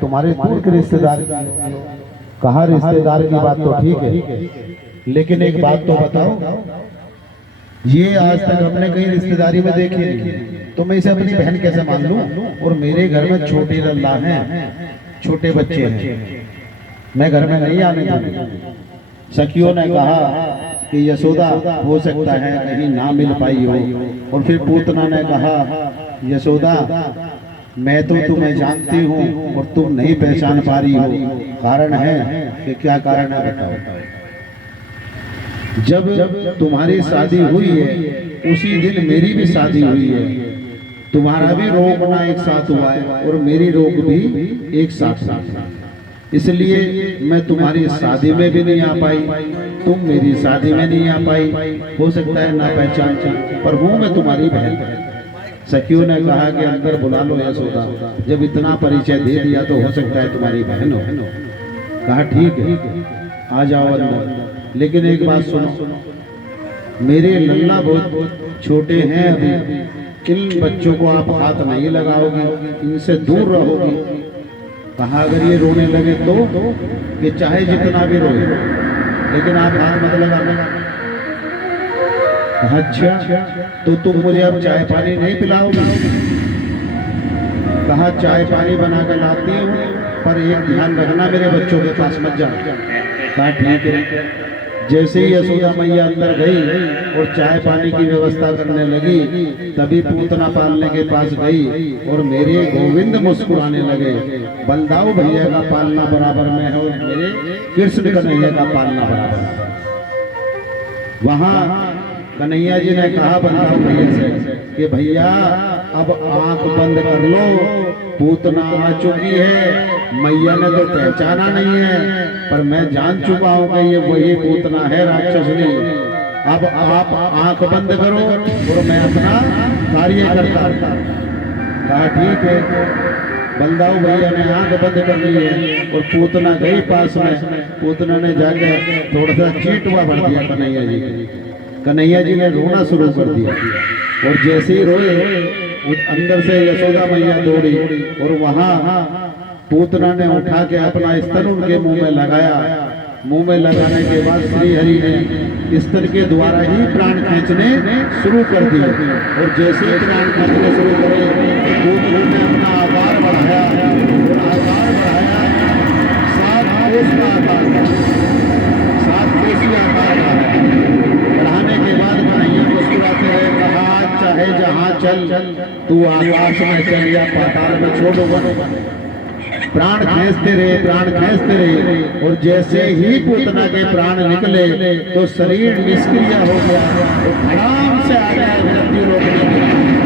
तुम्हारे दूर के रिश्तेदार कहा, रिश्तेदार की बात तो ठीक है, लेकिन एक बात तो बताओ, ये आज तक हमने कहीं रिश्तेदारी में देखी नहीं, तो मैं इसे अपनी बहन कैसे मान लूं? और मेरे घर में छोटी लल्ला हैं, छोटे बच्चे हैं, मैं घर में नहीं आने दूंगी। सखियों ने कहा कि यशोदा हो सकता है कहीं ना मिल पाई हो। और फिर पूतना ने कहा यशोदा मैं तो तुम्हें जानती हूँ और तुम नहीं पहचान पा रही हो, कारण है कि क्या कारण है बताओ। जब तुम्हारी शादी हुई है उसी दिन मेरी भी शादी हुई है, तुम्हारा भी रोकना एक साथ हुआ है और मेरी रोक भी एक साथ हुआ, इसलिए मैं तुम्हारी शादी में भी नहीं आ पाई, तुम मेरी शादी में नहीं आ पाई। हो सकता है ना पहचान, पर हूँ मैं तुम्हारी बहन। सखियों ने कहा कि अंदर बुला लो यशोदा, जब इतना परिचय दे दिया तो हो सकता है तुम्हारी बहन हो। कहा ठीक है आ जाओ अंदर, लेकिन एक बात सुनो, मेरे लल्ला बहुत छोटे हैं अभी, इन बच्चों को आप हाथ नहीं लगाओगे, इनसे दूर रहोगी। कहा अगर ये रोने लगे तो कि चाहे जितना भी रोए, लेकिन आप हाथ मत लगाना। अच्छा तो तुम मुझे अब चाय पानी नहीं पिलाओगे? कहा चाय पानी बना कर लाती हूँ, पर एक ध्यान रखना मेरे बच्चों के पास मत जाना। कहा ठीक है। जैसे ही यशोदा मैया अंदर गई और चाय पानी की व्यवस्था करने लगी, तभी पूतना पालने के पास गई और मेरे गोविंद मुस्कुराने लगे। बलदाऊ भैया का पालना बराबर में है और मेरे कृष्ण कन्हैया का पालना बराबर है। वहां कन्हैया जी ने कहा बलदाऊ भैया से कि भैया अब आंख बंद कर लो, पूतना आ चुकी है, मैया ने तो पहचाना नहीं है, पर मैं जान चुका हूँ कि ये वही पूतना है राक्षसनी। अब आप आंख बंद करो और मैं अपना कार्य करता। कहा ठीक है। बलदाऊ भैया ने आंख बंद कर ली है और पूतना गई पास में, पूतना ने जाकर थोड़ा सा चीटवा भर दिया कन्हैया जी। कन्हैया जी ने रोना शुरू कर दिया और जैसे ही रोए अंदर से यशोदा मैया दौड़ी और वहां पूतना ने उठा के अपना स्तर उनके मुंह में लगाया। मुंह में लगाने के बाद श्री हरि ने स्तर के द्वारा ही प्राण खींचने शुरू कर दिए और जैसे ही प्राण खींचने शुरू करे पूतना ने अपना आकार बढ़ाया और आकार बढ़ाया 7 कोस का आकार, 7 कोसी आकार बढ़ाने के बाद कन्हैया मुस्कुराते रहे, कहा चाहे जहाँ चल, तू आकाश में चल या पाताल में छोड़। प्राण खींचते रहे, प्राण खींचते रहे और जैसे ही पूतना के प्राण निकले तो शरीर निष्क्रिय हो गया और आराम से आ गया मृत्यु रोकने में।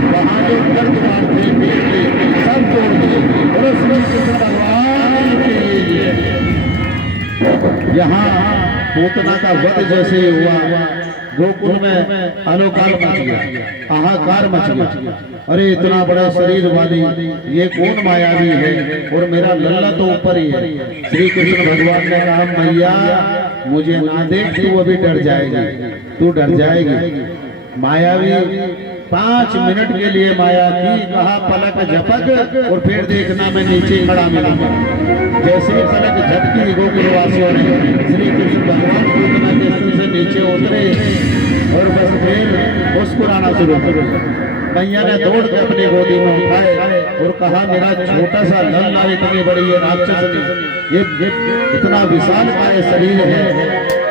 वहां जो घर द्वार थे पेड़ के सब तोड़ दिए और श्री कृष्ण भगवान के लिए यहाँ पूतना का वध जैसे ही हुआ, गोकुल में अलोकाल मच गया, हाहाकार मच गया। अरे इतना बड़ा शरीर वाली ये कौन मायावी है और मेरा लल्ला तो ऊपर ही है। श्री कृष्ण भगवान ने कहा मैया मुझे ना देख, तू अभी डर जाएगी, तू डर जाएगी। मायावी 5 मिनट के लिए माया की, कहा पलक झपक और फिर देखना मैं नीचे खड़ा मिलूंगा। जैसे ही पलक झपकी गोकुलवासियों ने श्री कृष्ण भगवान पूतना के सिर से नीचे उतरे और बस फिर मुस्कुराना शुरू कर। मैया ने दौड़ के अपनी गोदी में उठाए और कहा मेरा छोटा सा लल्ला इतनी बड़ी ये राक्षसनी, ये इतना विशाल काय शरीर है,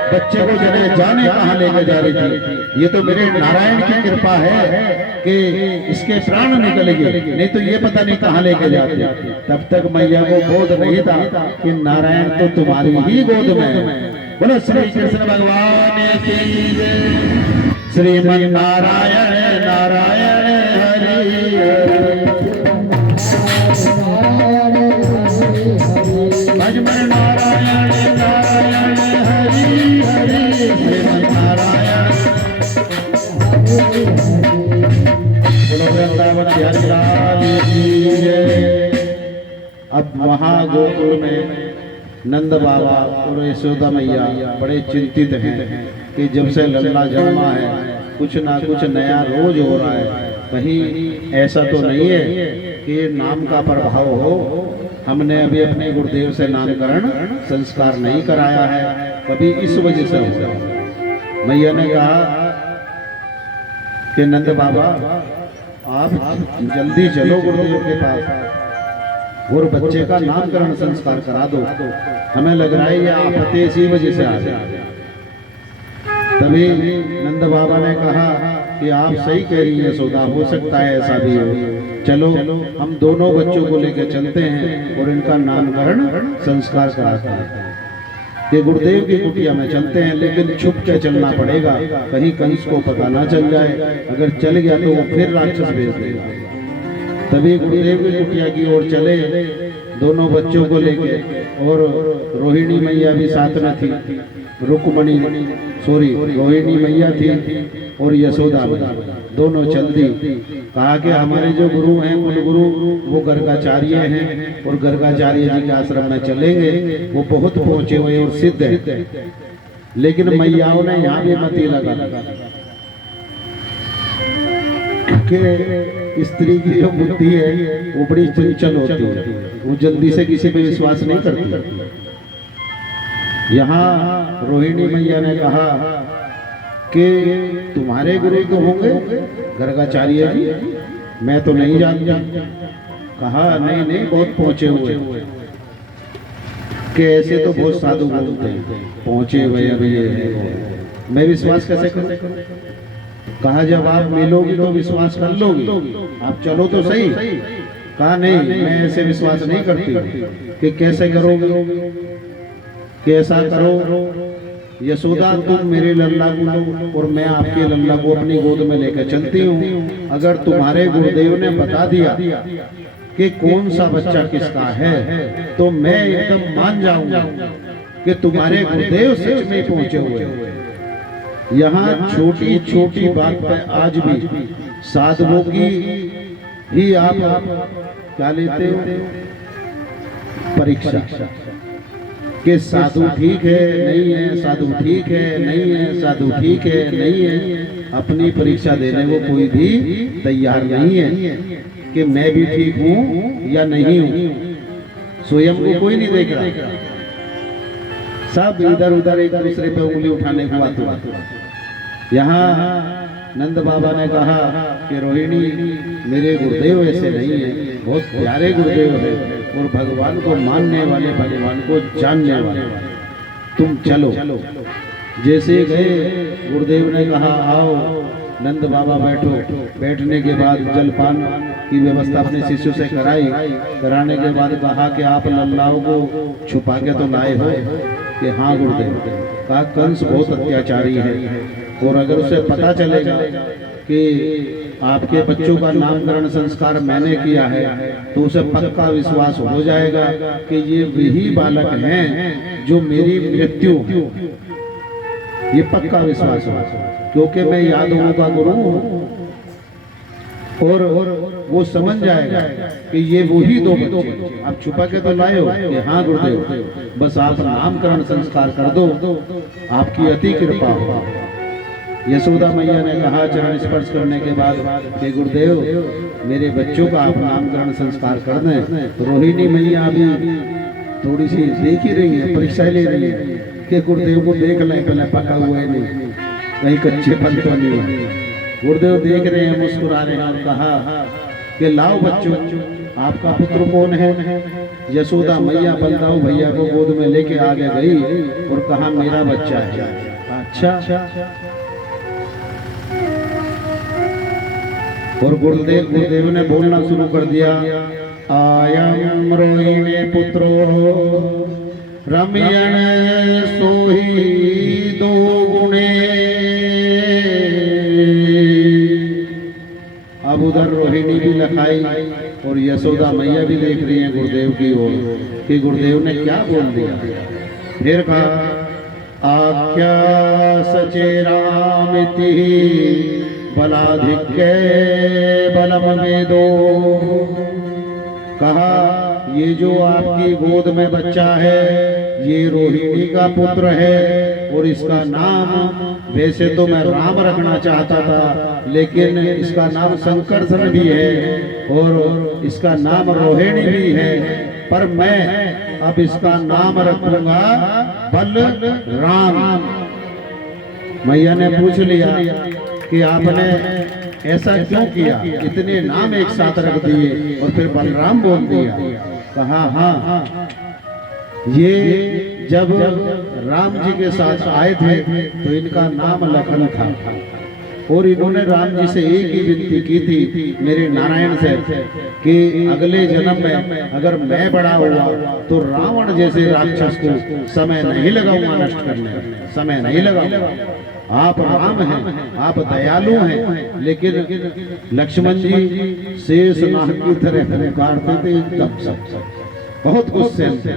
बच्चे को जाने कहाँ लेके जा रही थी। ये तो मेरे नारायण की कृपा है कि इसके प्राण निकल गए, नहीं तो ये पता नहीं कहाँ लेके जाते। तब तक मैया को बोध नहीं था कि नारायण तो तुम्हारी ही गोद में है। बोलो श्री कृष्ण भगवान की जय। श्रीमन नारायण नारायण हरि भजमन नारायण नारायण हरि हरि श्रीमन नारायण। वृंदावन बिहारी लाल की जय। अब महागोकुल में नंद बाबा और यशोदा मैया बड़े चिंतित हैं कि जब से लल्ला जन्मा है कुछ ना कुछ नया रोज हो रहा है, कहीं ऐसा तो नहीं है कि नाम का प्रभाव हो हमने अभी अपने गुरुदेव से नामकरण संस्कार नहीं कराया है, कभी इस वजह से हुआ। मैया ने कहा कि नंद बाबा आप जल्दी चलो गुरुदेव के पास और बच्चे का नामकरण संस्कार करा दो, हमें लग रहा है ये आपत्ति इसी वजह से आ गई। तभी नंद बाबा ने कहा कि आप सही कह रही हैं यशोदा, हो सकता है ऐसा भी हो, चलो हम दोनों बच्चों को लेकर चलते हैं और इनका नामकरण संस्कार कराते हैं। कि गुरुदेव की कुटिया में चलते हैं, लेकिन छुप के चलना पड़ेगा, कहीं कंस को पता ना चल जाए, अगर चल गया तो वो फिर राक्षस भेज देगा। तभी गुरुदेव की कुटिया की ओर चले दोनों बच्चों को लेके, और रोहिणी मैया भी साथ में थी, रोहिणी मैया थी और यशोदा दोनों चल दी। कहा कि हमारे जो गुरु हैं कुल गुरु वो गर्गाचार्य हैं और गर्गाचार्य जी के आश्रम में चलेंगे, वो बहुत पहुंचे हुए और सिद्ध है। लेकिन मैयाओं ने यहाँ भी मती लगा कि स्त्री की जो बुद्धि है वो बड़ी चंचल होती है, वो जल्दी से किसी पे विश्वास नहीं करती। यहाँ रोहिणी मैया ने कहा कि तुम्हारे गुरु तो होंगे गर्गाचार्य जी, मैं तो नहीं जानती। कहा नहीं नहीं, बहुत पहुंचे हुए कि ऐसे तो बहुत साधु बोलते हैं, पहुंचे हुए अभी मैं विश्वास कैसे करूं। कहा जब आप मिलोगी तो विश्वास कर लोगी, आप चलो तो सही। कहा नहीं, मैं ऐसे विश्वास नहीं करती। कि कैसे करोगे, कैसा करो, यशोदा तुम मेरे लल्ला को लो और मैं आपके लल्ला को अपनी गोद में लेकर चलती हूँ। अगर तुम्हारे गुरुदेव ने बता दिया कि कौन सा बच्चा किसका है, तो मैं एकदम मान जाऊंगा कि तुम्हारे गुरुदेव सच में पहुंचे हुए। यहाँ छोटी छोटी बात पर आज भी साधुओं की ही आप क्या लेते हो परीक्षा, कि साधु ठीक है नहीं है, साधु ठीक है नहीं है, साधु ठीक है नहीं है। अपनी परीक्षा देने को कोई भी तैयार नहीं है कि मैं भी ठीक हूँ या नहीं हूँ। स्वयं को कोई नहीं देख रहा, सब इधर उधर एक दूसरे पे उंगली उठाने को आते। यहाँ नंद बाबा ने कहा कि रोहिणी मेरे गुरुदेव ऐसे नहीं है, बहुत प्यारे गुरुदेव है और भगवान को मानने वाले, भगवान को जानने वाले, तुम चलो। जैसे गए गुरुदेव ने कहा आओ नंद बाबा बैठो। बैठने के बाद जलपान की व्यवस्था अपने शिष्यों से कराने के बाद कहा कि आप लल्लाओं को छुपा के तो लाए हो। कि हाँ गुरुदेव। कहा कंस बहुत अत्याचारी है और अगर उसे पता चलेगा कि आपके बच्चों का नामकरण संस्कार मैंने किया है तो उसे पक्का विश्वास हो जाएगा कि ये वही बालक हैं जो मेरी मृत्यु, ये पक्का विश्वास हो, क्योंकि मैं यादवों का गुरु हूँ। और वो समझ जाएगा कि ये वही दो बच्चे आप छुपा के तो लाए हो। कि हाँ गुरुदेव, बस आप नामकरण संस्कार कर दो, आपकी अति कृपा हो। यशोदा मैया ने कहा चरण स्पर्श करने के बाद कि गुरुदेव मेरे बच्चों का आप नामकरण संस्कार कर दें। रोहिणी मैया अभी थोड़ी सी देख ही रही है, परीक्षा ले रही है कि गुरुदेव को देख लें, पहले पका हुआ है नहीं, कहीं कच्चे फल तो नहीं है। गुरुदेव देख रहे हैं, मुस्कुरा रहे हैं और कहा कि लाओ बच्चों आपका पुत्र कौन है। यशोदा मैया बलदाऊ भैया को गोद में लेके आगे गई और कहा मेरा बच्चा है। अच्छा। और गुरुदेव ने बोलना शुरू कर दिया, आयम रोहिणी पुत्रो रमयण सोही दो गुणे। अब उधर रोहिणी भी लखाई और यशोदा मैया भी देख रही है गुरुदेव की ओर कि गुरुदेव ने क्या बोल दिया। फिर कहा आख्या सचेरामिति बलाधिक्य बलम वेदो। कहा ये जो आपकी गोद में बच्चा है ये रोहिणी का पुत्र है और इसका नाम वैसे तो मैं राम रखना चाहता था, लेकिन इसका नाम संकर्षण भी है और इसका नाम रोहिणी भी है। पर मैं अब इसका नाम रखूंगा बलराम। मैया ने पूछ लिया कि आपने ऐसा क्यों किया, इतने नाम एक साथ रख दिए और फिर बलराम बोल दिया। कहा हाँ, ये जब राम जी के साथ आए थे तो इनका नाम लखन था और इन्होंने राम जी से एक ही विनती की थी मेरे नारायण से कि अगले जन्म में अगर मैं बड़ा हुआ तो रावण जैसे राक्षस को समय नहीं लगाऊंगा नष्ट करने, समय नहीं लगाऊंगा। आप राम हैं, आप दयालु हैं, लेकिन लक्ष्मण जी शेष नाग की तरह पुकारते थे एकदम सब बहुत गुस्से से।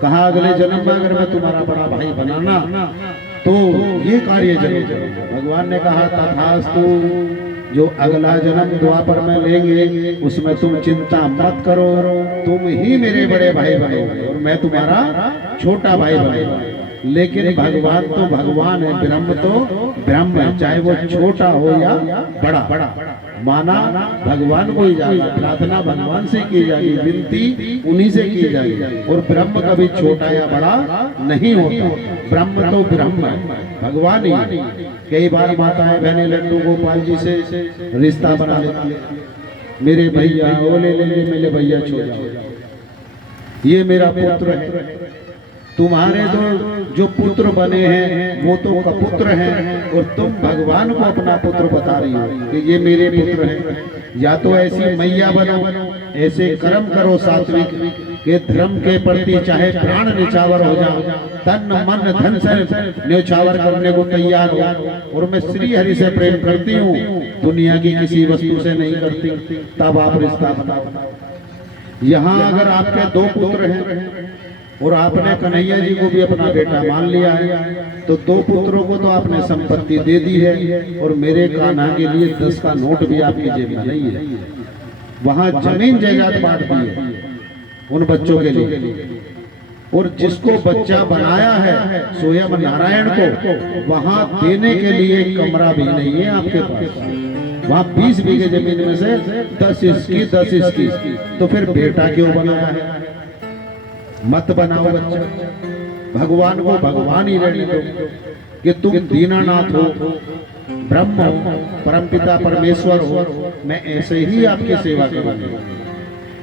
कहा अगले जन्म में अगर मैं तुम्हारा बड़ा भाई बनाना तो ये कार्य जरूर करो। भगवान ने कहा तथास्तु, जो अगला जन्म द्वापर में लेंगे उसमें तुम चिंता मत करो, तुम ही मेरे बड़े भाई बनोगे और मैं तुम्हारा छोटा भाई बनूंगा। लेकिन भगवान तो भगवान है, ब्रह्म तो ब्रह्म है, चाहे वो छोटा हो या बड़ा। माना भगवान को ही जाएगा, प्रार्थना भगवान से की जाएगी, विनती उन्हीं से की जाएगी। और ब्रह्म कभी छोटा या बड़ा नहीं होता, ब्रह्म तो ब्रह्म है, भगवान ही। कई बार माताएं बहनें लड्डू गोपाल जी से रिश्ता बना लेती, मेरे भैया वो ले लेंगे, मेरे भैया छो जाओ, ये मेरा पुत्र है। तुम्हारे तो जो पुत्र बने हैं वो तो कपुत्र हैं और तुम भगवान को अपना पुत्र बता रही हो कि ये मेरे पुत्र हैं। या तो ऐसी मैया बनो, ऐसे कर्म करो सात्विक के धर्म के प्रति चाहे प्राण निछावर हो जाओ, तन मन धन से निछावर करने को तैयार हो। और मैं श्री हरि से प्रेम करती हूँ, दुनिया की किसी वस्तु से नहीं करती, तब आप रिश्ता बनाओ। यहाँ अगर आपके दो पुत्र हैं और आपने कन्हैया जी को भी अपना बेटा मान लिया है तो दो पुत्रों को तो आपने संपत्ति दे दी है और मेरे कान्हा के लिए 10 का नोट भी आपकी जेब में नहीं है। वहां जमीन जायदाद बांट दी है उन बच्चों के लिए, और जिसको बच्चा बनाया है स्वयं नारायण को, वहां देने के लिए कमरा भी नहीं है आपके पास। वहां 20 बीघे जमीन में से 10 इसकी 10 इसकी, तो फिर बेटा क्यों बनाया है? मत बनाओ बच्चा, भगवान को भगवान ही रहने दो कि तुम दीनानाथ हो, ब्रह्म हो, परमपिता परमेश्वर हो, मैं ऐसे ही आपकी सेवा करूंगा।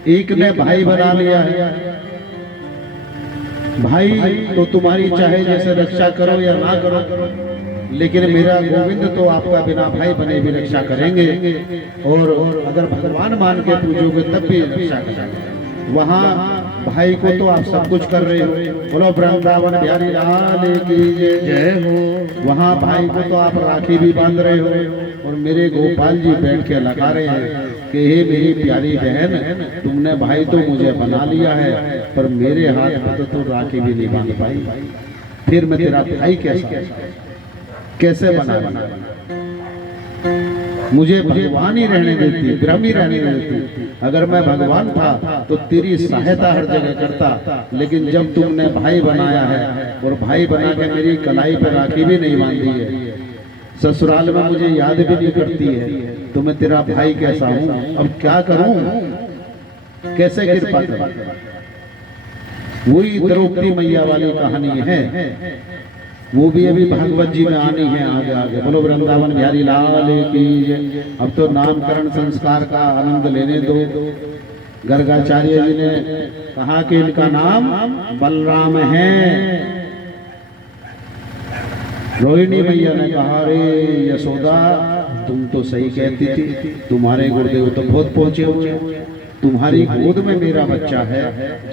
एक ने भाई बना लिया है, भाई तो तुम्हारी चाहे जैसे रक्षा करो या ना करो, लेकिन मेरा गोविंद तो आपका बिना भाई बने भी रक्षा करेंगे और अगर भगवान मान के पूजोगे तब भी रक्षा करेंगे। वहाँ भाई को तो आप सब कुछ कर रहे हो, बोलो वृंदावन बिहारी लाल की जय हो। वहाँ भाई को तो आप राखी भी बांध रहे हो और मेरे गोपाल जी बैठ के लगा रहे हैं कि हे मेरी प्यारी बहन, तुमने भाई तो मुझे बना लिया है पर मेरे हाथ में तो राखी भी नहीं बांध पाई, फिर मैं तेरा भाई कैसे बना? मुझे भगवान ही रहने देती, ब्रह्म ही रहने देती। अगर मैं भगवान था तो तेरी सहायता हर जगह करता, लेकिन जब तुमने भाई बनाया है और भाई बना के मेरी कलाई पर राखी भी नहीं बांधी है, ससुराल में मुझे याद भी नहीं करती है, तो मैं तेरा भाई कैसा हूँ? अब क्या करूं? कैसे कृपा करूं? वही द्रौपदी मैया वाली कहानी है, वो भी अभी भागवत जी में आनी है आगे आगे। बोलो वृंदावन बिहारी लाल की जय। अब तो नामकरण संस्कार का आनंद लेने दो। गर्गाचार्य जी ने कहा कि इनका नाम बलराम है। रोहिणी मैया ने कहा रे यशोदा, तुम तो सही कहती थी, तुम्हारे गुरुदेव तो बहुत पहुंचे हुए, तुम्हारी गोद में मेरा बच्चा है।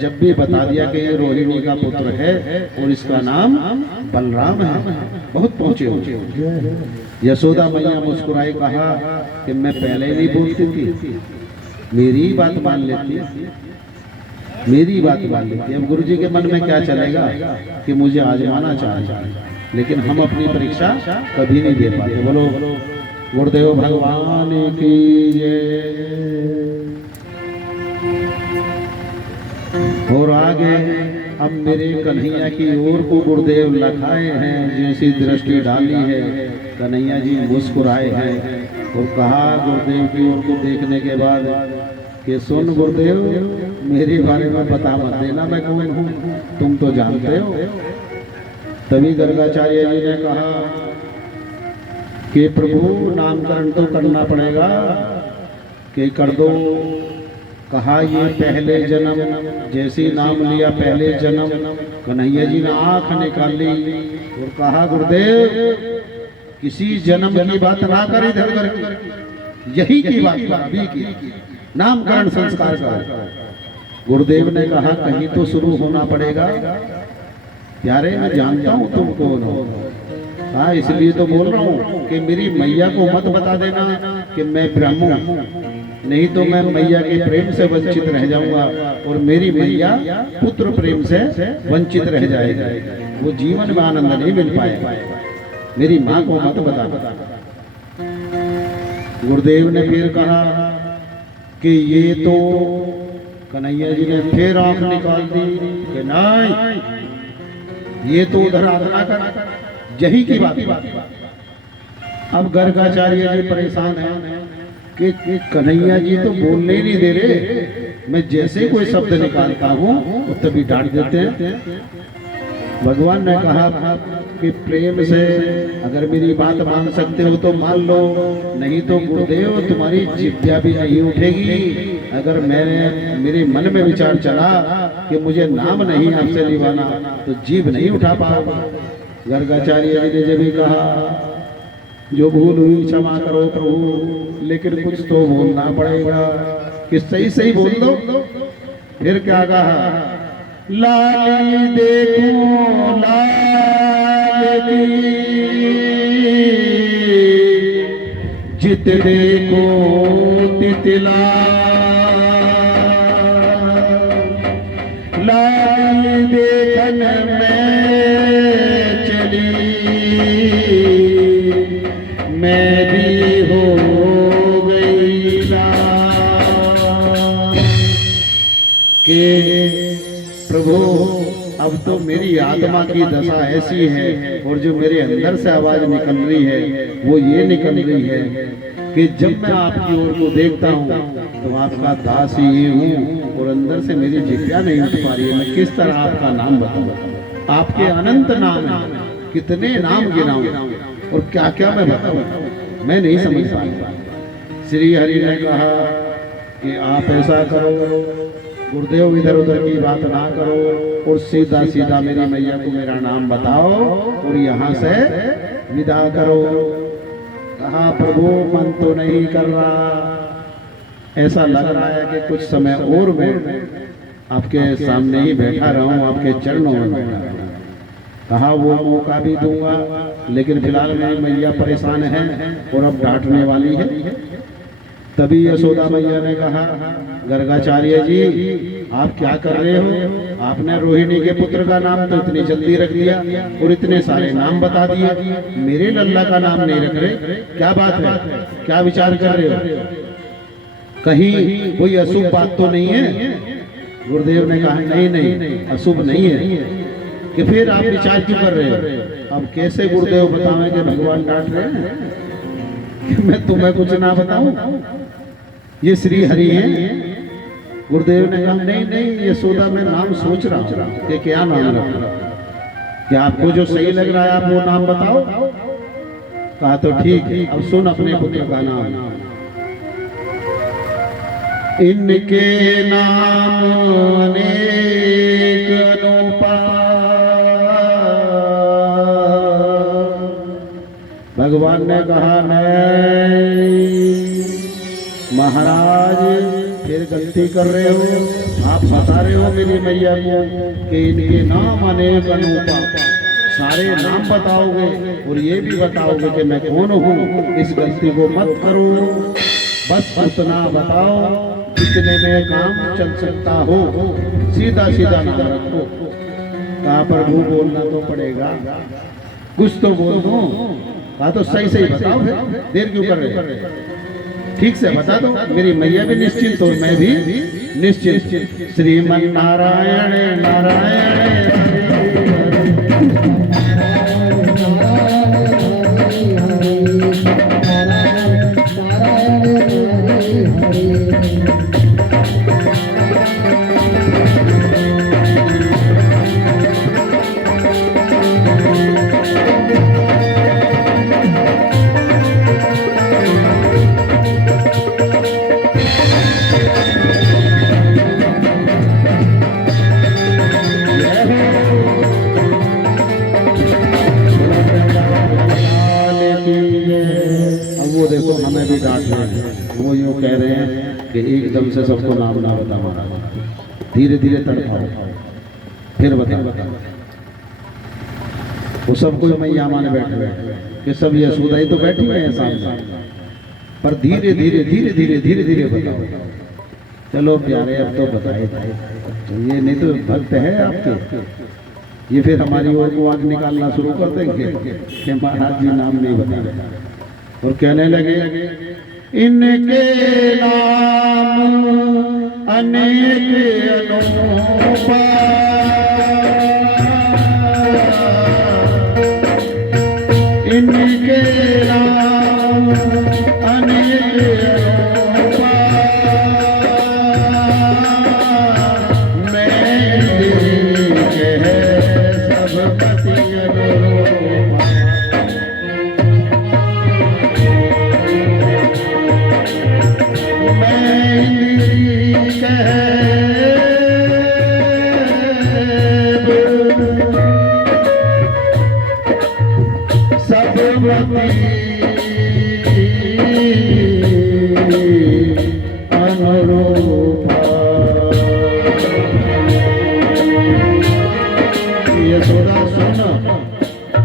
जब भी बता दिया कि ये रोहिणी का पुत्र है और इसका नाम बलराम है, बहुत पहुंचे हुए। यशोदा मैया मुस्कुराई, कहा कि मैं पहले नहीं बोलती थी, मेरी बात मान लेती, मेरी बात मान लेती। अब गुरु जी के मन में क्या चलेगा कि मुझे आजमाना चाहिए, लेकिन हम अपनी परीक्षा कभी नहीं दे पाते। बोलो गुरुदेव भगवान की जय। और आगे अब मेरे कन्हैया की ओर को गुरुदेव लखाए हैं, जैसी दृष्टि डाली है कन्हैया जी मुस्कुराए हैं और कहा गुरुदेव की ओर को देखने के बाद कि सुन गुरुदेव, मेरे बारे में बता मत देना मैं कौन हूँ, तुम तो जानते हो। तभी गर्गाचार्य जी ने कहा कि प्रभु नामकरण तो करना पड़ेगा, कि कर दो। कहा ये पहले जन्म, जैसे नाम लिया पहले जन्म, कन्हैया जी ने आंख निकाली और कहा गुरुदेव किसी जन्म की बात ना कर, इधर कर यही की बात अभी की, नामकरण संस्कार का। गुरुदेव ने कहा कहीं तो शुरू होना पड़ेगा। प्यारे मैं जानता हूँ तुम कौन हो, हाँ इसलिए तो बोल रहा हूँ कि मेरी मैया को मत बता देना कि मैं ब्राह्मण हूँ, नहीं तो मैं मैया के प्रेम से वंचित रह जाऊंगा और मेरी मैया पुत्र प्रेम से वंचित रह जाएगी, वो जीवन में आनंद नहीं मिल पाएगा। मेरी माँ को मत बता। गुरुदेव ने फिर कहा कि ये तो, कन्हैया जी ने फिर आंख निकाल दी कि नहीं ये तो उधर आराधना कर, यही की बात। अब गर्गाचार्य जी परेशान है कि कन्हैया जी तो बोलने ही नहीं दे रहे, मैं जैसे कोई शब्द निकालता हूँ तो तभी डांट देते हैं। भगवान ने कहा कि प्रेम से अगर मेरी बात मान सकते हो तो मान लो, नहीं तो गुरुदेव तुम्हारी जिद्दिया भी नहीं उठेगी। अगर मेरे मन में विचार चला कि मुझे नाम नहीं आपसे निभाना तो जीभ नहीं उठा पाओगे। गर्गाचार्य जी ने जब भी कहा जो भूल हुई क्षमा करो प्रभु, लेकिन कुछ तो बोलना पड़ेगा कि सही सही बोल दो। फिर क्या कहा, लाली देखो लाल जित देखो तितला, लाल देखन में चली मैं भी हो गई कि प्रभु अब तो मेरी आत्मा की दशा ऐसी है और जो मेरे अंदर से आवाज निकल रही है वो ये निकल रही है कि जब मैं आपकी ओर को देखता हूँ तो आपका दास ही हूँ और अंदर से मेरी जिज्ञासा नहीं उठ पा रही है। मैं किस तरह आपका नाम बताऊँ, आपके अनंत नाम है, कितने नाम गिनाऊं और क्या क्या मैं बताऊं, मैं नहीं समझ पाता। श्री हरि ने कहा कि आप ऐसा करो गुरुदेव, इधर उधर की बात ना करो और सीधा सीधा मेरी मैया को मेरा नाम बताओ और यहाँ से विदा करो। कहा प्रभु मन तो नहीं कर रहा, ऐसा लग रहा है कि कुछ समय और मैं आपके सामने ही बैठा रहूं, आपके चरणों में बैठा रहूं। कहा वो मौका भी दूंगा, लेकिन फिलहाल मेरी मैया परेशान है और अब डांटने वाली है। तभी यशोदा मैया ने कहा गर्गाचार्य जी आप क्या कर रहे हो, आपने रोहिणी के पुत्र का नाम तो इतनी जल्दी रख दिया और इतने सारे नाम बता दिए, मेरे लल्ला का नाम नहीं रख रहे, क्या बात है, क्या विचार कर रहे हो, कहीं कोई अशुभ बात तो नहीं है। गुरुदेव ने कहा नहीं नहीं अशुभ नहीं है। कि फिर आप विचार क्यों कर रहे हो। अब कैसे गुरुदेव बतावें कि भगवान डांट रहे हैं कि मैं तुम्हें कुछ ना बताऊं, ये श्री हरि है। गुरुदेव ने कहा नहीं नहीं यशोदा मैं नाम सोच रहा हूं कि क्या नाम रखूं, क्या आपको जो सही लग रहा है आप वो नाम बताओ। कहा तो ठीक है, अब सुन अपने पुत्र का नाम। इनके नाम अनेक अनुपा, भगवान ने कहा नहीं महाराज फिर गलती कर रहे हो, आप बता रहे हो मेरी मैया को कि इनके नाम अनेक अनुपा, सारे नाम बताओगे और ये भी बताओगे कि मैं कौन हूँ। इस गलती को मत करो, बस उतना बताओ जितने में काम चल सकता हो, सीधा सीधा नाम रखो। कहा प्रभु बोलना तो पड़ेगा, कुछ तो बोल दो। कहा तो सही सही बताओ, फिर देर क्यों कर रहे हो, ठीक से बता दो, मेरी मैया भी निश्चिंत और मैं भी निश्चिंत। श्रीमन नारायण नारायण कि एकदम से सबको नाम ना बता महाराज, धीरे धीरे तड़पाओ फिर बता। वो सब कोई मैया माने बैठे हुए कि सब यशोदा ही तो बैठी है सामने, पर धीरे धीरे धीरे धीरे धीरे धीरे बताओ। चलो प्यारे अब तो बताए, तो ये नहीं तो भक्त है आपके, ये फिर हमारी ओर को आग निकालना शुरू कर देंगे कि महाराज जी नाम नहीं बताए। और कहने लगे इनके नाम अनेक अनूपा, इनके नाम अनेक अनूपा, मैं के सब पति अनुरूपा।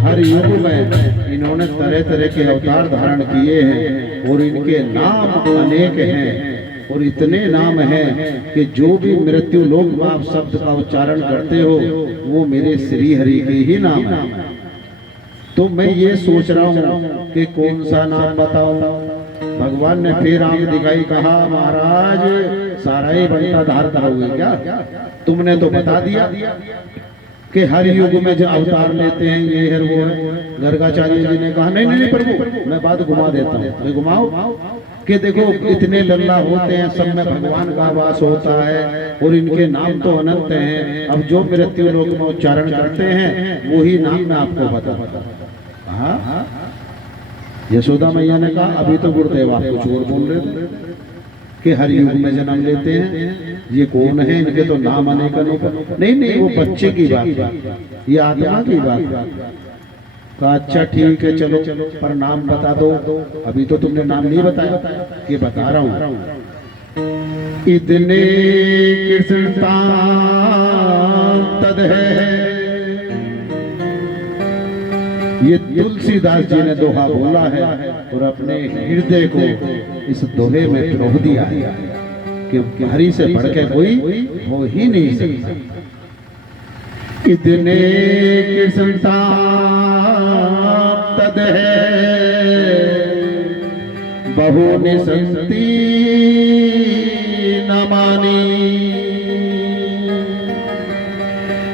हर युग में इन्होंने तरह तरह के अवतार धारण किए हैं और इनके नाम अनेक हैं और इतने नाम हैं कि जो भी मृत्यु लोक में आप शब्द का उच्चारण करते हो वो मेरे श्री हरि के ही नाम है। तो मैं ये सोच रहा हूँ कि कौन सा नाम बताऊं। भगवान ने फिर आंख दिखाई, कहा महाराज सारा ही बनता धार हुए क्या, तुमने तो बता दिया कि हर युग में जो अवतार लेते हैं ये है वो है। गर्गाचार्य जी ने कहा नहीं नहीं प्रभु, मैं बात घुमा देता हूँ। घुमाओ कि देखो इतने लल्ला होते हैं, सब में भगवान का वास होता है और इनके नाम तो अनंत हैं। अब जो मृत्यु लोक में उच्चारण करते हैं वही नाम मैं आपको बता। हाँ, यशोदा मैया ने कहा अभी तो गुरुदेव आप कुछ और बोल रहे थे कि हर युग में जन्म लेते हैं, ये कौन है, इनके तो नाम अनेक अनेक। नहीं वो बच्चे की बात, ये आत्मा की बात। कहा अच्छा ठीक है चलो, पर नाम बता दो। अभी तो तुमने नाम नहीं बताया, ये बता रहा हूँ। इतने कृष्णता तद है, ये तुलसीदास जी ने दोहा बोला है और अपने हृदय को इस दोहे में पिरो दिया है कि हरि से बढ़ के कोई हो ही नहीं सकता। इतने कृष्णता तद है, बहु निसंति न मानी,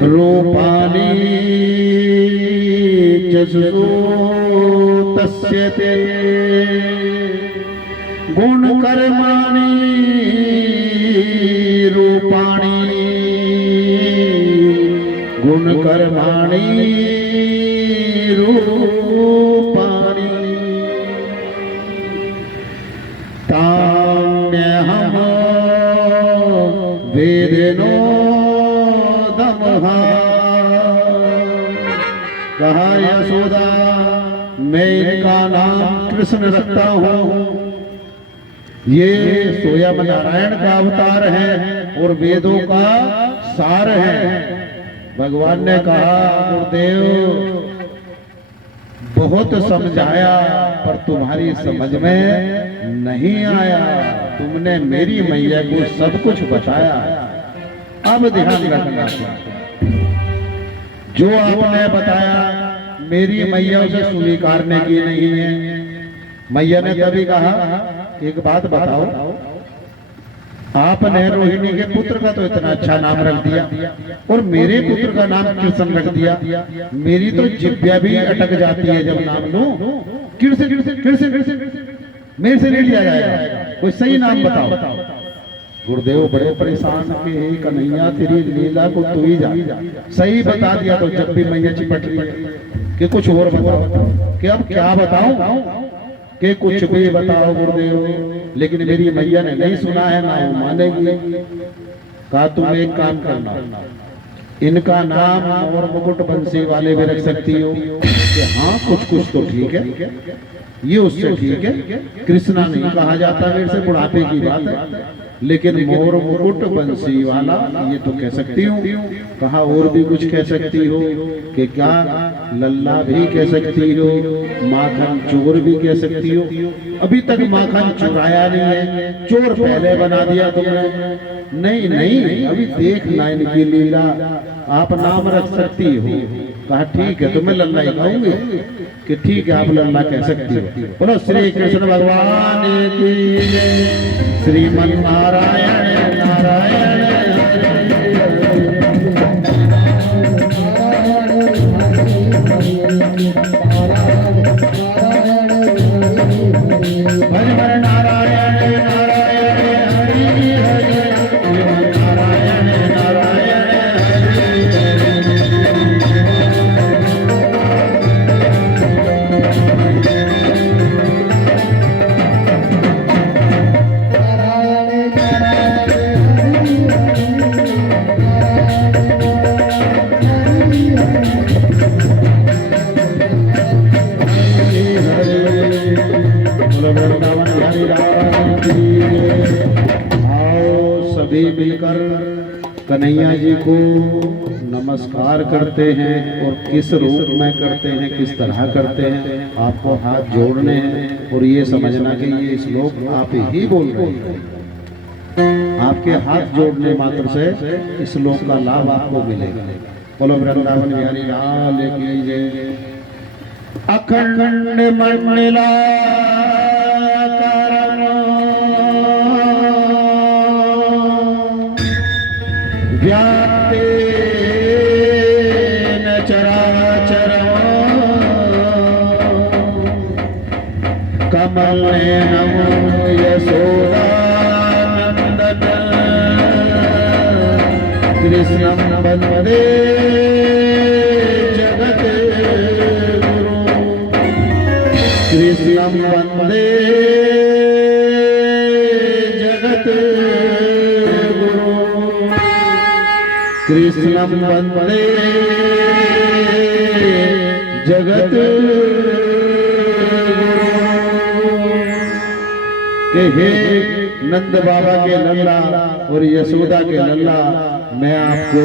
रूपानी जसो तस्य ते, गुण कर्माणि रूपाणि, गुण कर्माणि रूपाणि, ताम्यहम् वेदिनो दमहा। कहा यशोदा मैं इनका नाम कृष्ण रखता हूँ, ये स्वयं नारायण का अवतार है और वेदों का सार है। भगवान ने कहा गुरुदेव बहुत समझाया पर तुम्हारी समझ में नहीं आया, तुमने मेरी मैया को सब कुछ बताया। अब ध्यान रखना, जो आपने बताया मेरी मैया उसे स्वीकारने की नहीं है। मैया ने कभी कहा एक बात बताओ, आपने रोहिणी के पुत्र का तो इतना अच्छा नाम रख दिया और मेरे पुत्र का नाम कृष्ण रख दिया, मेरी तो जिभ्या भी अटक जाती है जब नाम लूं। कृष्ण मेरे से नहीं लिया जाएगा, कोई सही नाम बताओ। गुरुदेव बड़े परेशान के, हे कन्हैया तेरी लीला को तू ही जा, सही बता दिया तो जब भी मैया चिपट रही है कि कुछ और बताओ, कि अब क्या बताऊं, कि कुछ भी बताओ गुरुदेव। लेकिन मेरी मैया ने नहीं सुना है, ना वो मानेगी। कहा तुम एक काम करना, इनका नाम और मुकुट बंसी वाले भी रख सकती हो कि हाँ कुछ तो ठीक है, ये उससे ठीक है। कृष्णा नहीं कहा जाता, मेरे से बुढ़ापे की बात है। लेकिन मोर मुकुट बंसी वाला ये तो कह सकती हूँ। कहा और भी कुछ कह सकती हो कि क्या लल्ला भी कह सकती हो, माखन चोर भी कह सकती हो। अभी तक माखन चुराया नहीं है, चोर पहले बना दिया तुमने। नहीं नहीं, अभी देखना इनकी लीला। आप नाम रख सकती हो। कहा ठीक है, तो मैं लल्ला ही कहूंगी कि ठीक है, आप लल्ला कह सकती हो। बोलो श्री कृष्ण भगवान की जय। श्रीमन नारायण नारायण भज भज नारायण नारायण हरि हरि, नारायण नारायण वृंदावन हरि राम की जय। आओ सभी मिलकर कन्हैया जी को नमस्कार करते हैं। और किस रूप में करते हैं, किस तरह करते हैं, आपको हाथ जोड़ने हैं और ये समझना कि ये श्लोक आप ही बोल रहे हैं। आपके हाथ जोड़ने मात्र से इस श्लोक का लाभ आपको मिलेगा। बोलो वृंदावन बिहारी लाल की जय। अखंड मंडला व्याप्ते न चराचरम् कमल नमो यशोदानंदन कृष्णं वंदे जगत गुरु। कृष्णं वंदे जगत गुरु। कृष्णं वंदे जगत के हे नंद बाबा के लल्ला और यशोदा के लल्ला, मैं आपको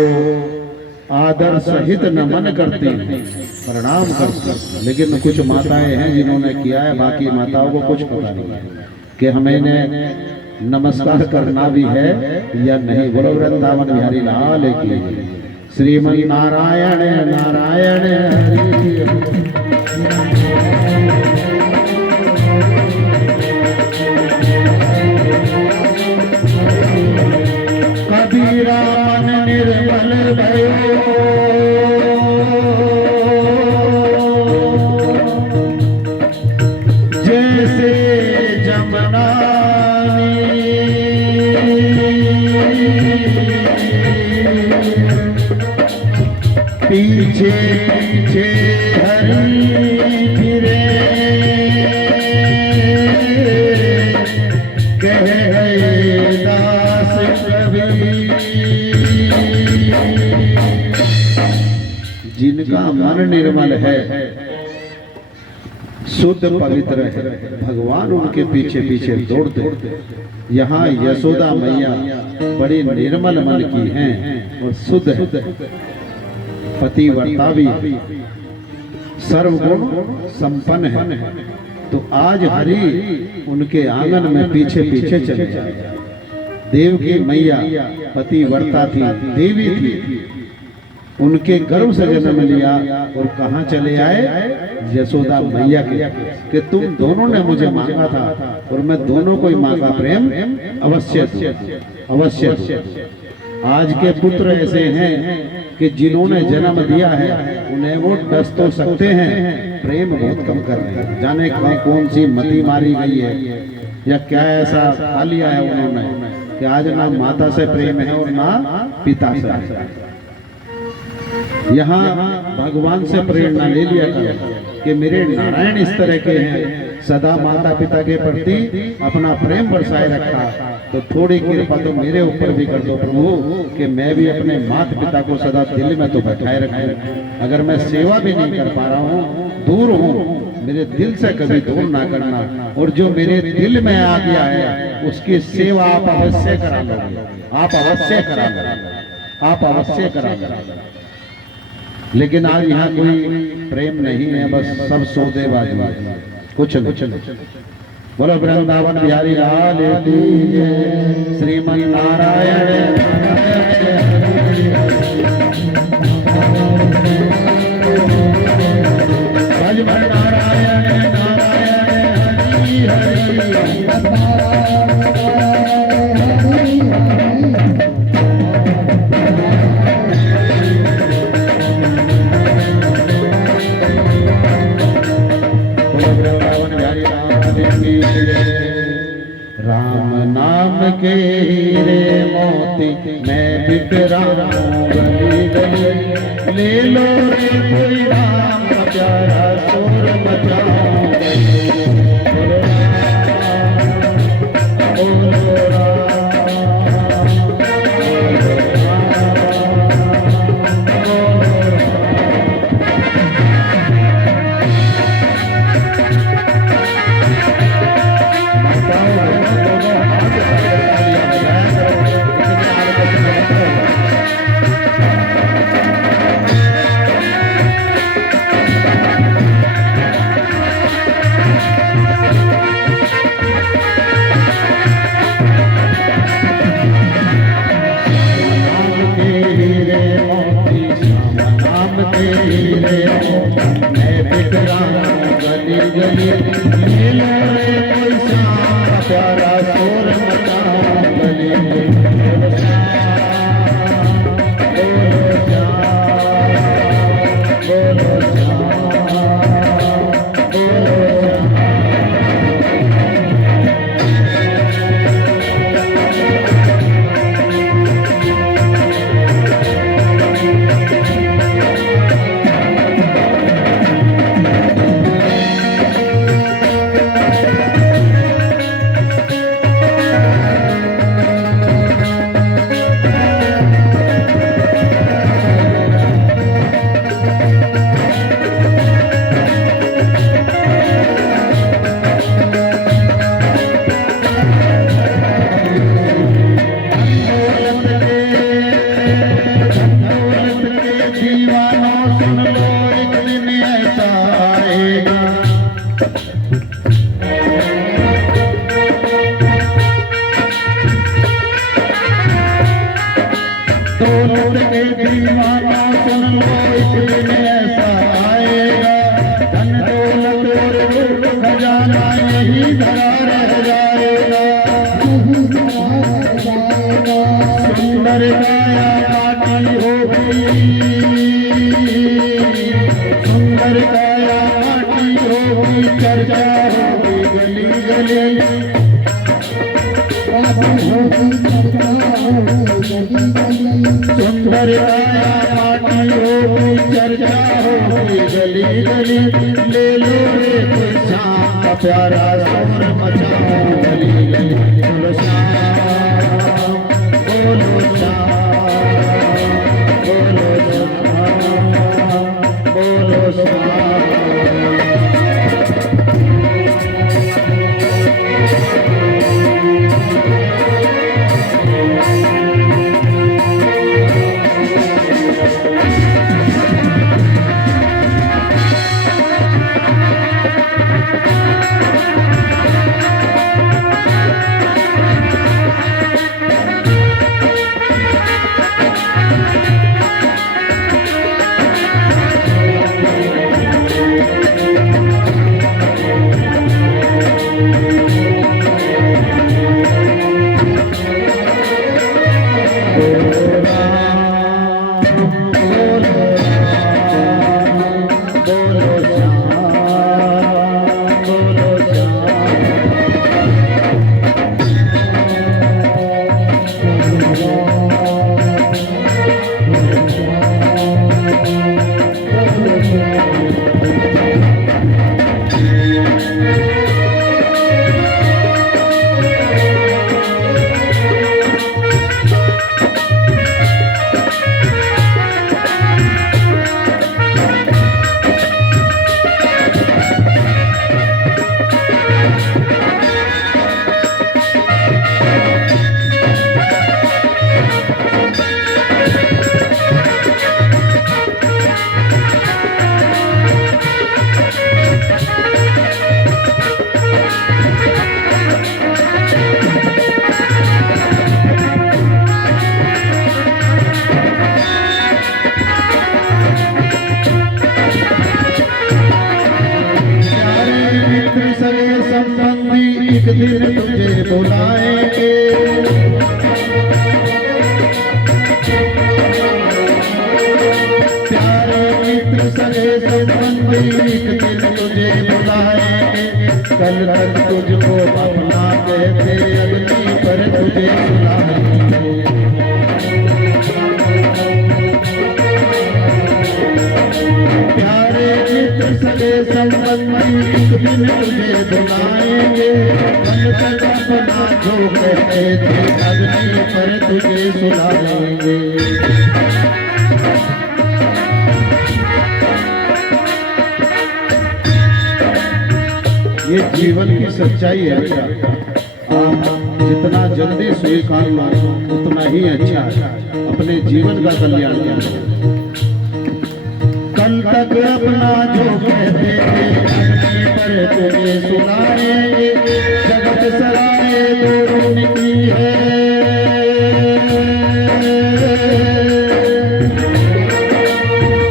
आदर सहित नमन करती हूँ, प्रणाम करती हूँ। लेकिन कुछ माताएं हैं जिन्होंने किया है, बाकी माताओं को कुछ पता नहीं है कि हमें नमस्कार करना भी है या नहीं। बोलो वृंदावन बिहारी लाल की। श्रीमन नारायण नारायण हरि। कबीरा मन निर्मल भयो, जैसे जमुना पीछे पीछे हरि फिरे, कह गए दास कबीर। जिनका मन निर्मल है, शुद्ध पवित्र है, भगवान उनके पीछे पीछे दौड़ते। यहाँ यशोदा मैया बड़ी निर्मल मन की हैं और शुद्ध है, पतिव्रता भी, सर्वगुण संपन्न है। तो आज हरि उनके आंगन में पीछे पीछे चले जाए। देव की मैया पतिव्रता थी, देवी थी, उनके गर्भ से जन्म लिया और कहाँ चले आए? यशोदा मैया के कि तुम दोनों ने मुझे मांगा था और मैं दोनों को ही मांगा प्रेम अवश्य अवश्य। आज के पुत्र ऐसे हैं कि जिन्होंने जन्म दिया है उन्हें वो डस तो सकते हैं, प्रेम बहुत कम कर रहे हैं। जाने कौन सी मती मारी गई है या क्या ऐसा खा लिया है उन्होंने कि आज ना माता से प्रेम है और ना पिता से। यहाँ भगवान से प्रेरणा ले लिया कि मेरे नारायण इस तरह के हैं, सदा माता पिता के प्रति अपना प्रेम बरसाए रखा, तो थोड़ी कृपा तो मेरे ऊपर भी कर दो प्रभु कि मैं भी अपने माता पिता को सदा दिल में तो बैठाए रखूं। अगर मैं सेवा भी नहीं कर पा रहा हूँ, दूर हूँ, मेरे दिल से कभी दूर ना करना, और जो मेरे दिल में आ गया है उसकी सेवा आप अवश्य करा लोगे, आप अवश्य करा लोगे, आप अवश्य करा लोगे। लेकिन आज यहाँ कोई प्रेम नहीं है, बस सब सौदेबाजी, कुछ बोलो वृंदावन बिहारी लाल की जय, श्रीमन नारायण नारायण नारायण हरि राम नाम के हीरे मोती मैं बिखराऊं गली गली, ले लो रे कोई राम का प्यारा शोर मचाऊं गली, बोलो राम, मैं बिखराऊं गली गली, ले लो रे कोई श्याम का प्यारा शोर मचाऊं गली गली, बोलो श्याम, बोलो श्याम, बोलो दीवाना सुन लो एक दिन ऐसा आएगा, धन दौलत और रूप खजाना यही धरा रह जाएगा, सुंदर काया माटी होगी, सुंदर काया माटी होगी, चर्चा होगी गली गली, सुंदर काया माटी होगी, चर्चा होगी गली गली, ले लो रे कोई श्याम का प्यारा शोर मचाऊं गली गली, बोलो श्याम, बोलो श्याम, बोलो श्याम, बोलो श्याम। एक दिन तुझे बुलाएंगे। प्यारे मित्र सगे संबंधी एक दिन तुझे बुलाएंगे। कल तक तुझको अपना कहते अग्नि पर तुझे सुलाएंगे। प्यारे मित्र सगे संबंधी एक दिन तुझे बुलाएंगे। कल तक अपना जो कहते थे अग्नि पर तुझे सुलाएंगे। ये जीवन की सच्चाई है बेटा। आप जितना जल्दी स्वीकार लो उतना ही अच्छा अपने जीवन का कल्याण करें। कल तक अपना जो कहते थे अग्नि पर तुझे सुनाएंगे। जगत सराय दो दिन की है,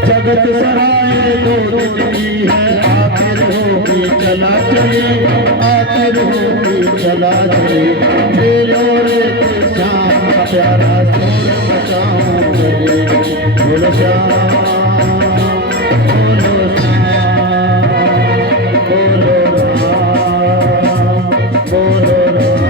जगत सराय दो दिन की है। आखिर होगी चला चले, आखिर होगी चला चले। मेलो रे श्याम का प्यारा सुर बचाऊंगे। बोलो श्याम, बोलो श्याम, बोलो राम, बोलो राम।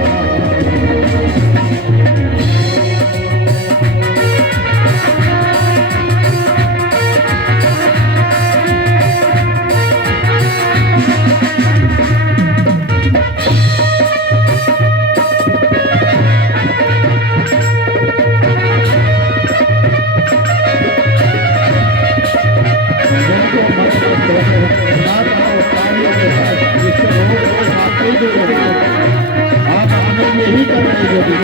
आप हमें यही कर रहे जो भी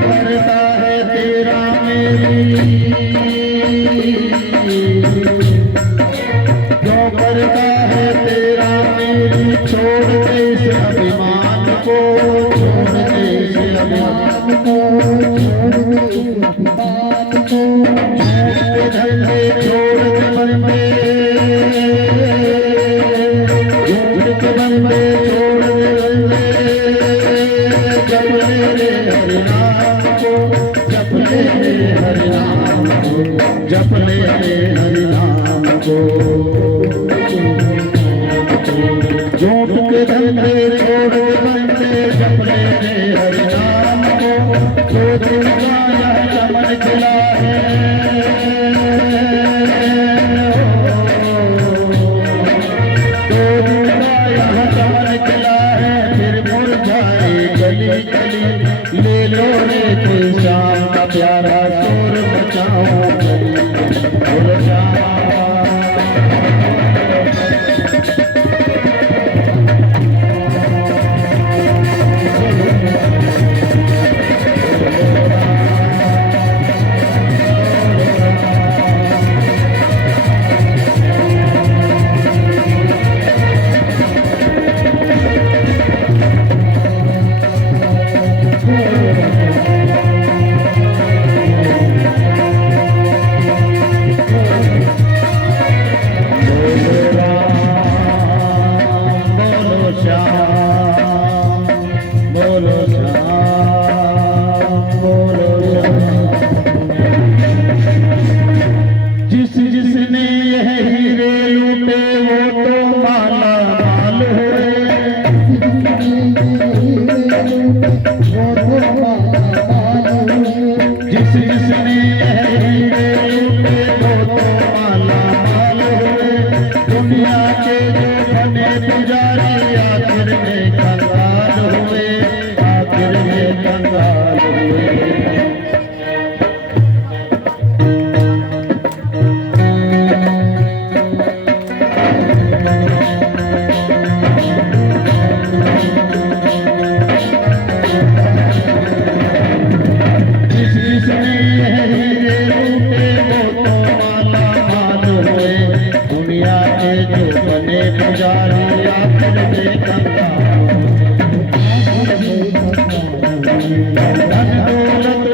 करता है तेरा मेरी, क्यों करता है तेरा मेरी। छोड़ दे इस अभिमान को, छोड़ दे इस अभिमान को, धंधे छोड़ के बंदे, झूठ के बंदे छोड़ दे बंदे। जप ले रे हरिनाम को, जप ले रे हरिनाम को, जप ले रे हरिनाम को। झूठ के धंधे छोड़ के बंदे, जप ले रे हरिनाम को। तो दिन का यह चमन खिला है, तो दिन का यह चमन खिला है। फिर मुरझाए गली गली, ले लो रे कोई श्याम का प्यारा शोर मचाओ गली। बोलो श्याम, जिसने यह हीरे लूटे वो तो माला माल हुए। जिसने यह हीरे लूटे वो तो माला माल हुए। दुनिया के जो बने पुजारी आखिर में कंगाल हुए, आखिर में कंगाल हुए। पुजारी आखिर में कंगाल। धन दौलत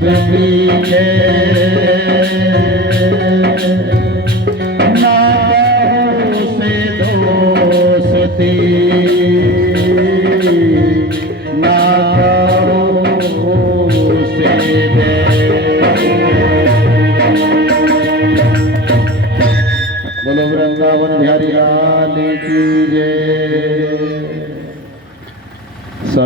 सब पीछे ना बाहों से दोस्ती ना